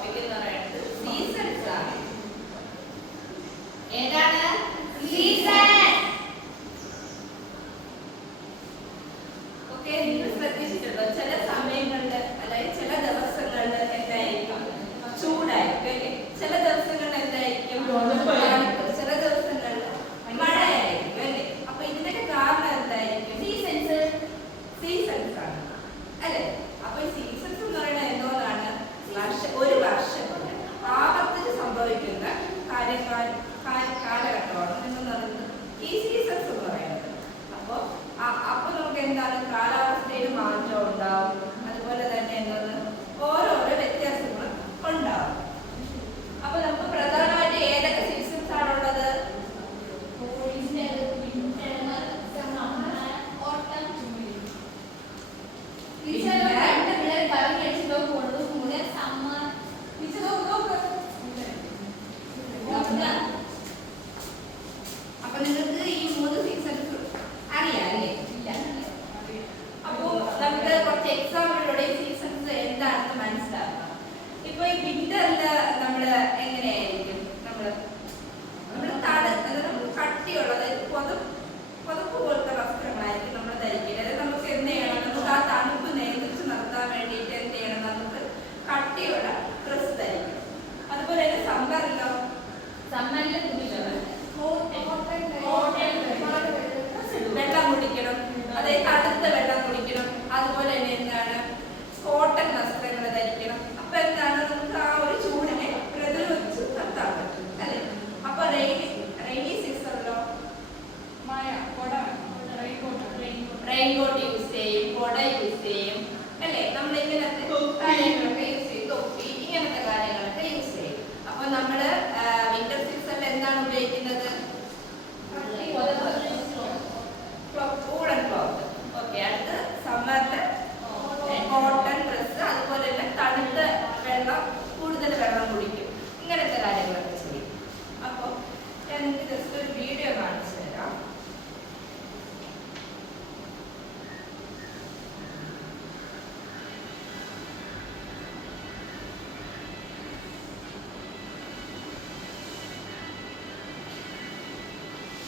Topic എന്ന് പറയുന്നത് seasons ആണ്. ഏതാണ്? സീസൺ. ഓക്കെ, നിങ്ങൾ ശ്രദ്ധിച്ചിട്ടുണ്ടോ? ചില സമയങ്ങളിൽ അതായത് ചില ദിവസങ്ങളിൽ എന്തായിരിക്കും? ചൂടായിരിക്കും അല്ലേ? ചില ദിവസങ്ങളിൽ എന്തായിരിക്കും? ചില ദിവസങ്ങളിൽ മഴയായിരിക്കും അല്ലേ? അപ്പൊ ഇതിനൊക്കെ കാരണം എന്തായിരിക്കും? സീസൺസ്. സീസൺസ് ആണ് അല്ലേ? അപ്പൊ ഈ സീസൺസ് എന്ന് പറയുന്നത് എന്തോന്നാണ്? ഒരു വർഷത്തിൽ ആവർത്തിച്ച് സംഭവിക്കുന്ന കാലഘട്ടമാണ് എന്ന് പറയുന്നത് ഈ സീസൺസ് എന്ന് പറയുന്നത്. അപ്പൊ നമുക്ക് എന്താണ്? കാലാവസ്ഥയിൽ മാറ്റം ഉണ്ടാവും. അതുപോലെ തന്നെ എന്താണ്? ഓരോരോ വ്യത്യാസങ്ങളും ഉണ്ടാവും. അപ്പൊ നമുക്ക് പ്രധാനമായിട്ട് ഏതൊക്കെ സീസൺസ് ആണുള്ളത്? അപ്പൊ നിങ്ങൾക്ക് ഈ 3 സീസൺസ് അറിയാം അല്ലേ? അപ്പോ നമുക്ക് കുറച്ച് എക്സാമ്പിളിലൂടെ ഈ സീസൺസ് എന്താണെന്ന് മനസ്സിലാക്കാം. ഇപ്പൊ ഈ വിന്ററില് നമ്മള് എങ്ങനെയായിരിക്കും? നമ്മള് കട്ടിയുള്ളത് പുതപ്പ് പോലത്തെ വസ്ത്രങ്ങളായിരിക്കും നമ്മൾ ധരിക്കുന്നത്. അതായത് നമുക്ക് എന്ത് ചെയ്യണം? നമുക്ക് ആ തണുപ്പ് നിയന്ത്രിച്ച് നിർത്താൻ വേണ്ടിയിട്ട് എന്ത് ചെയ്യണം? നമുക്ക് കട്ടിയുള്ള ഡ്രസ്സ് ധരിക്കണം. അതുപോലെ തന്നെ സമ്മറിലോ? സമ്മറിൽ വെള്ളം കുടിക്കണം. അതായത് തണുത്ത വെള്ളം കുടിക്കണം. അതുപോലെ തന്നെ എന്താണ്? കോട്ടൺ വസ്ത്രങ്ങൾ ധരിക്കണം. അപ്പൊ എന്താണ്? നമുക്ക് ആ ഒരു ചൂടിനെ പ്രതിരോധിച്ച് നിർത്താൻ പറ്റും അല്ലെ? അപ്പൊ റെയിനി സീസണിലോ റെയിൻകോട്ട് യൂസ് ചെയ്യും, കൊട യൂസ് ചെയ്യും അല്ലെ? നമ്മൾ ഇങ്ങനത്തെ കാര്യങ്ങളൊക്കെ യൂസ് ചെയ്യും, തൊപ്പി, ഇങ്ങനത്തെ കാര്യങ്ങളൊക്കെ യൂസ് ചെയ്യും. അപ്പൊ നമ്മള് വിന്റർ സീസണിൽ എന്താണ് ഉപയോഗിക്കുന്നത്? Woollen cloth. ഓക്കെ. അടുത്ത് സമ്മറില് കോട്ടൺ ഡ്രസ്സ്. അതുപോലെ തന്നെ തണുത്ത വെള്ളം, കൂടുതൽ വെള്ളം കുടിക്കും, ഇങ്ങനത്തെ കാര്യങ്ങളൊക്കെ ചെയ്യും. അപ്പൊ ഞാൻ നിങ്ങൾക്ക് ജസ്റ്റ് ഒരു വീഡിയോ കാണിച്ചു തരാം.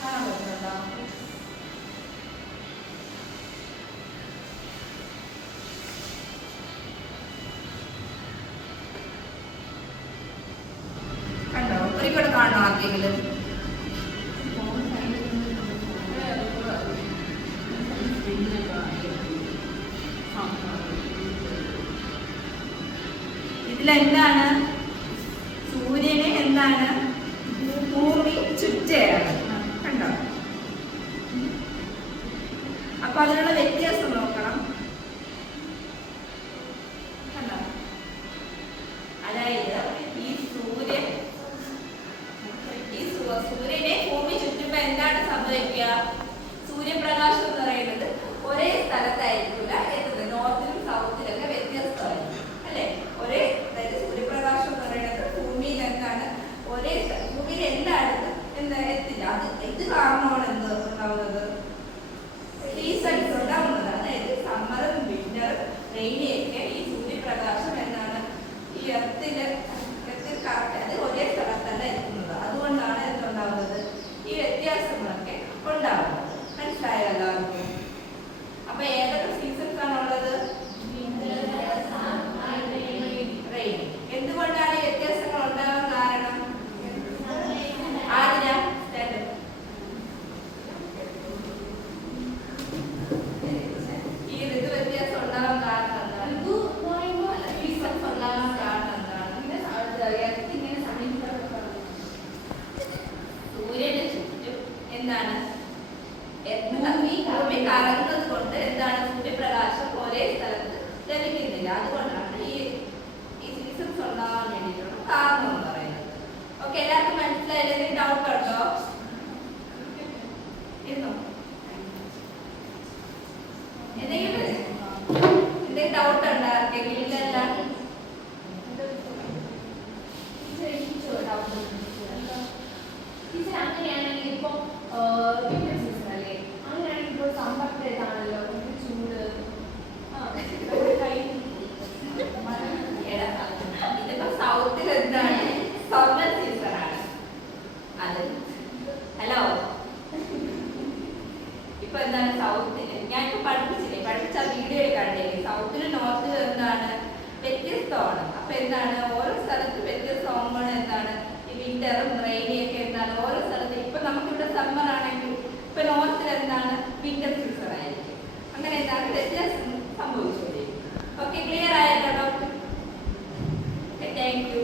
കാണാൻ പറ്റുന്നുണ്ടോ? കണ്ടോ? ഒരിക്കലും കാണണോ ആർക്കെങ്കിലും? ഇതിലെന്താണ്? സൂര്യനെ എന്താണ്? ഭൂമി ചുറ്റയാണ്. കണ്ടോ? അപ്പൊ അതിനുള്ള വ്യത്യാസം നോക്കണം. കണ്ടോ? അതായത് സൂര്യനെ ഭൂമി ചുറ്റുമ്പോ എന്താണ് സംഭവിക്കുക? സൂര്യപ്രകാശം എന്ന് പറയുന്നത് ഒരേ സ്ഥലത്തായിരിക്കില്ല എത്തുന്നത്. നോർത്തിലും സൗത്തിലൊക്കെ വ്യത്യസ്തമായിരിക്കും അല്ലെ? അതായത് സൂര്യപ്രകാശം എന്ന് പറയുന്നത് ഭൂമിയിൽ എന്താണ്? ഭൂമിയിൽ എല്ലായിടത്തും എത്തില്ല. ഇത് കാരണമാണ് എന്ത് ഉണ്ടാവുന്നത്? സീസൺസ് ഉണ്ടാവുന്നത്. അതായത് സമ്മറും വിന്ററും റെയിനിയൊക്കെ ഈ സൂര്യപ്രകാശം എന്താണ്? ഈ എർത്തിൽ കറക്റ്റ് അത് ഒരേ സ്ഥലത്തല്ല എത്തുന്നത്. അതുകൊണ്ടാണ് എന്തുണ്ടാവുന്നത്? ഈ വ്യത്യാസങ്ങളൊക്കെ ഉണ്ടാവുന്നത്. മനസ്സിലായോ എല്ലാവർക്കും? അപ്പൊ ഏതൊക്കെ സീസൺസ് ആണ് വിന്ററും റെയിനി ഒക്കെ എന്താണ് ഓരോ സ്ഥലത്ത്. ഇപ്പൊ നമുക്കിവിടെ സമ്മർ ആണെങ്കിൽ ഇപ്പൊ നോർത്തിൽ എന്താണ് വിന്റർ സീസൺ ആയിരിക്കും. അങ്ങനെ എന്താണ് വ്യത്യാസം സംഭവിച്ചുകൊണ്ടിരിക്കും. ഓക്കെ, ക്ലിയർ ആയല്ലോ ഡോക്ടർ? Thank you.